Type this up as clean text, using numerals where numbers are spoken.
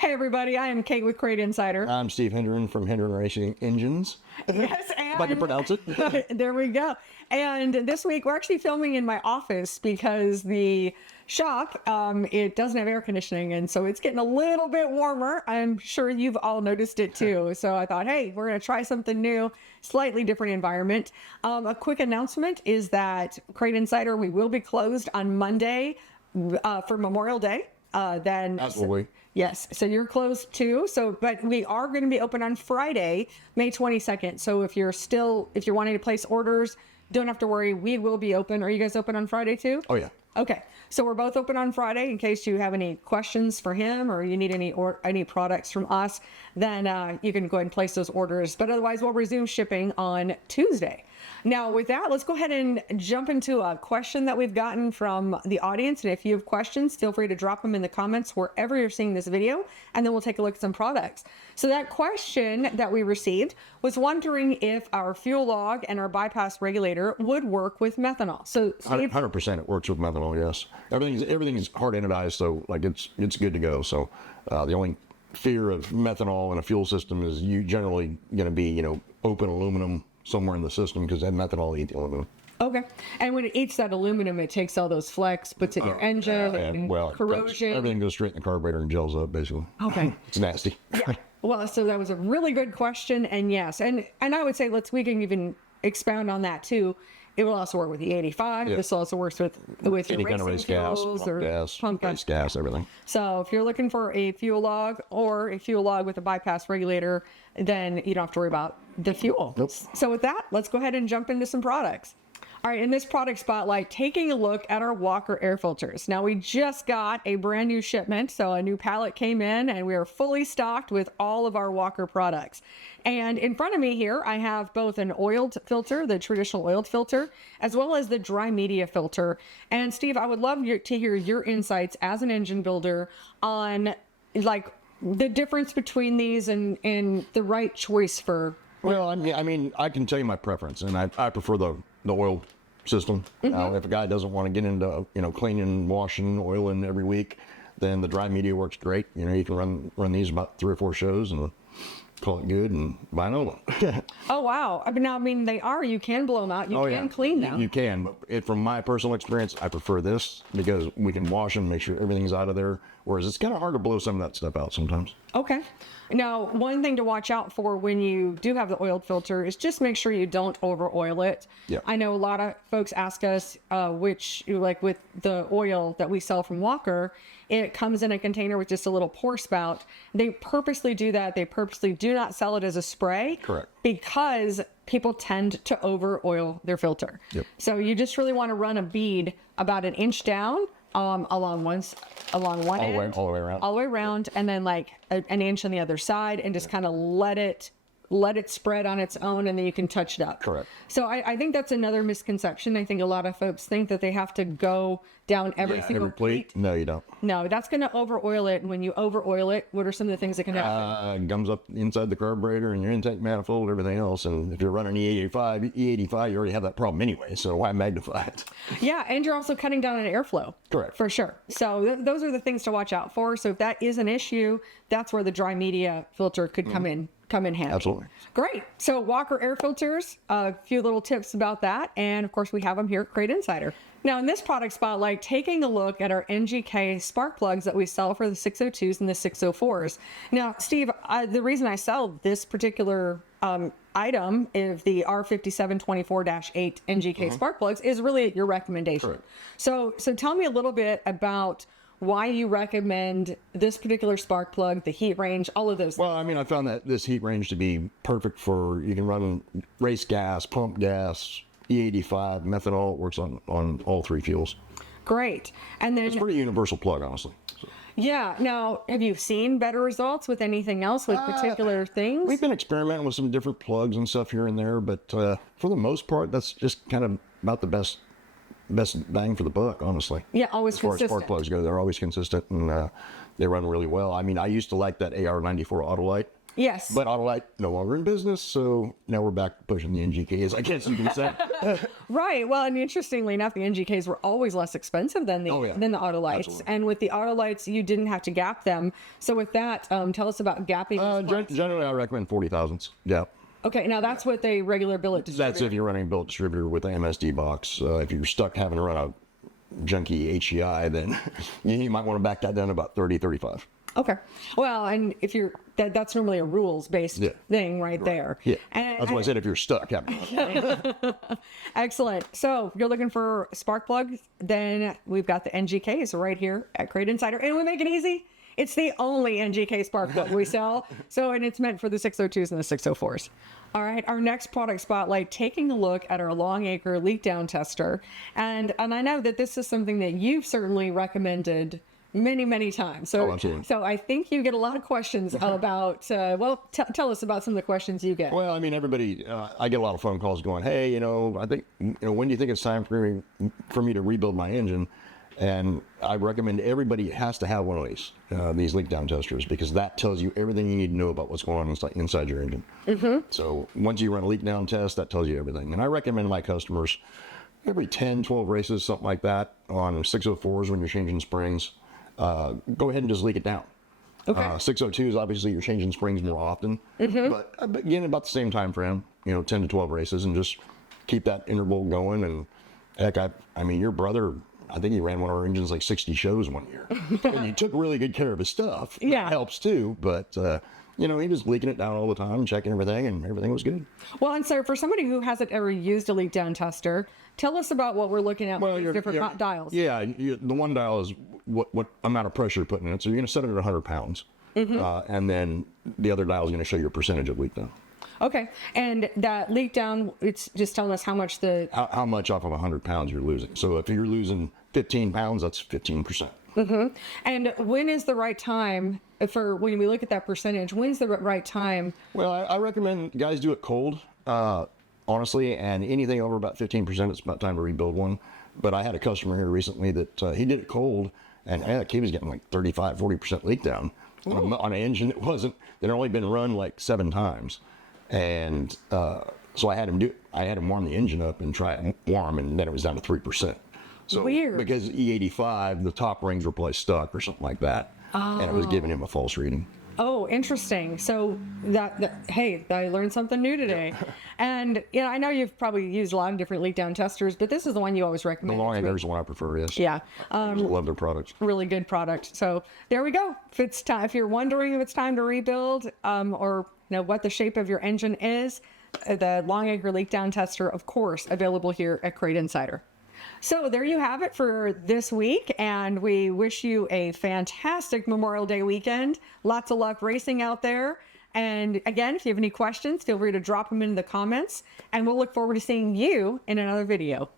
Hey everybody, I am Kate with Crate Insider. I'm Steve Hendren from Hendren Racing Engines. Yes, and If I can pronounce it. there we go. And this week we're actually filming in my office because the shop, it doesn't have air conditioning, and so it's getting a little bit warmer. I'm sure you've all noticed it too. So I thought, hey, we're going to try something new, slightly different environment. A quick announcement is that Crate Insider, we will be closed on Monday for Memorial Day. As will we. Yes, so you're closed too. But we are going to be open on Friday, May 22nd. So if you're wanting to place orders, don't have to worry. We will be open. Are you guys open on Friday too? Oh, yeah. Okay, so we're both open on Friday. In case you have any questions for him or you need any products from us, then you can go ahead and place those orders. But otherwise, we'll resume shipping on Tuesday. Now, with that, let's go ahead and jump into a question that we've gotten from the audience. And if you have questions, feel free to drop them in the comments wherever you're seeing this video, and then we'll take a look at some products. So that question that we received was wondering if our fuel log and our bypass regulator would work with methanol. So Steve, 100% it works with methanol, yes. Everything's hard anodized, so like it's good to go. So the only fear of methanol in a fuel system is you generally going to be, open aluminum somewhere in the system because that methanol eats the aluminum. Okay. And when it eats that aluminum, it takes all those flecks, puts it in your engine, and corrosion. Everything goes straight in the carburetor and gels up, basically. Okay. It's nasty. Yeah. Well, so that was a really good question, and yes, and I would say we can even expound on that too. It will also work with the 85. Yeah. This also works with your any kind of race gas, pump gas, everything. So if you're looking for a fuel log or a fuel log with a bypass regulator, then you don't have to worry about the fuel. Nope. So with that, let's go ahead and jump into some products. All right, in this product spotlight, taking a look at our Walker air filters. Now, we just got a brand new shipment, so a new pallet came in, and we are fully stocked with all of our Walker products. And in front of me here, I have both an oiled filter, the traditional oiled filter, as well as the dry media filter. And Steve, I would love to hear your insights as an engine builder on the difference between these and the right choice for. Well, I mean, I can tell you my preference, and I prefer the oil system. Mm-hmm. If a guy doesn't want to get into cleaning, washing, oiling every week, then the dry media works great. You can run these about 3 or 4 shows and call it good and buy another one. Oh wow! Now, you can blow them out. You can clean them. You can, but from my personal experience, I prefer this because we can wash them, make sure everything's out of there. Whereas it's kind of hard to blow some of that stuff out sometimes. Okay. Now, one thing to watch out for when you do have the oiled filter is just make sure you don't over oil it. Yeah. I know a lot of folks ask us with the oil that we sell from Walker, it comes in a container with just a little pour spout. They purposely do that. They purposely do not sell it as a spray. Correct. Because people tend to over oil their filter. Yep. So you just really want to run a bead about 1 inch down along one end, all the way around, and then an inch on the other side, and just kind of let it spread on its own, and then you can touch it up. Correct. So I think that's another misconception. I think a lot of folks think that they have to go down every single pleat. No, you don't. No, that's going to over oil it. And when you over oil it, what are some of the things that can happen? Gums up inside the carburetor and your intake manifold, everything else. And if you're running E85, you already have that problem anyway. So why magnify it? Yeah, and you're also cutting down on airflow. Correct. For sure. So those are the things to watch out for. So if that is an issue, that's where the dry media filter could come in handy. Absolutely. Great. So Walker air filters, a few little tips about that. And of course, we have them here at Crate Insider. Now, in this product spotlight, taking a look at our NGK spark plugs that we sell for the 602s and the 604s. Now, Steve, the reason I sell this particular item of the R5724-8 NGK spark plugs is really at your recommendation. Correct. So tell me a little bit about why you recommend this particular spark plug, the heat range, all of those things. Well, I found that this heat range to be perfect for, you can run race gas, pump gas, E85, methanol. It works on all 3 fuels. Great. And then it's a pretty universal plug, honestly. Yeah. Now, have you seen better results with anything else with particular things? We've been experimenting with some different plugs and stuff here and there, but for the most part, that's just kind of about the best bang for the buck, honestly. Yeah, always consistent. As far as spark plugs go, they're always consistent, and they run really well. I used to like that AR94 Autolite. Yes. But Autolite no longer in business, so now we're back pushing the NGKs, I guess you can say. Right. Well, and interestingly enough, the NGKs were always less expensive than the Autolites. Absolutely. And with the Autolites, you didn't have to gap them. So with that, tell us about gapping. Generally, I recommend 40,000s. Yeah. Okay, now that's with a regular billet distributor. That's if you're running a billet distributor with an MSD box. If you're stuck having to run a junky HEI, then you might want to back that down to about 30, 35. Okay. Well, and if you're that's normally a rules-based thing right there. Yeah. And, That's why I said if you're stuck. Excellent. So if you're looking for spark plugs, then we've got the NGKs right here at Crate Insider, and we make it easy. It's the only NGK spark plug we sell. So, and it's meant for the 602s and the 604s. All right, our next product spotlight, taking a look at our long acre leak down tester. And I know that this is something that you've certainly recommended many times. So, so I think you get a lot of questions about, tell us about some of the questions you get. Well, I mean, everybody, I get a lot of phone calls going, hey, I think, when do you think it's time for me to rebuild my engine? And I recommend everybody has to have one of these leak down testers, because that tells you everything you need to know about what's going on inside your engine. So once you run a leak down test, that tells you everything. And I recommend my customers every 10, 12 races, something like that, on 604s when you're changing springs, go ahead and just leak it down. Okay. 602s, obviously you're changing springs more often, but again, about the same time frame, 10 to 12 races, and just keep that interval going. And heck, I mean, your brother, I think he ran one of our engines like 60 shows one year. And he took really good care of his stuff. Yeah. That helps too. But, he was leaking it down all the time, checking everything, and everything was good. Well, and so for somebody who hasn't ever used a leak down tester, tell us about what we're looking at with these different dials. Yeah, the one dial is what amount of pressure you're putting in it. So you're going to set it at 100 pounds. And then the other dial is going to show your percentage of leak down. Okay, and that leak down, it's just telling us how much how much off of 100 pounds you're losing. So if you're losing 15 pounds, that's 15%. And when is the right time for when we look at that percentage? When's the right time? Well, I recommend guys do it cold, honestly, and anything over about 15%, it's about time to rebuild one. But I had a customer here recently that he did it cold, and he was getting like 35, 40% leak down on an engine that had only been run like 7 times. And so I had him warm the engine up and try it warm, and then it was down to 3%. So weird. Because E85, the top rings were probably stuck or something like that, and it was giving him a false reading. Oh, interesting. So hey, I learned something new today. And I know you've probably used a lot of different leak down testers, but this is the one you always recommend. The long acre's the one I prefer. Yes. Yeah. I love their products. Really good product. So there we go. If you're wondering if it's time to rebuild, or what the shape of your engine is, the long acre leak down tester, of course, available here at Crate Insider. So there you have it for this week, and we wish you a fantastic Memorial Day weekend. Lots of luck racing out there. And again, if you have any questions, feel free to drop them in the comments, and we'll look forward to seeing you in another video.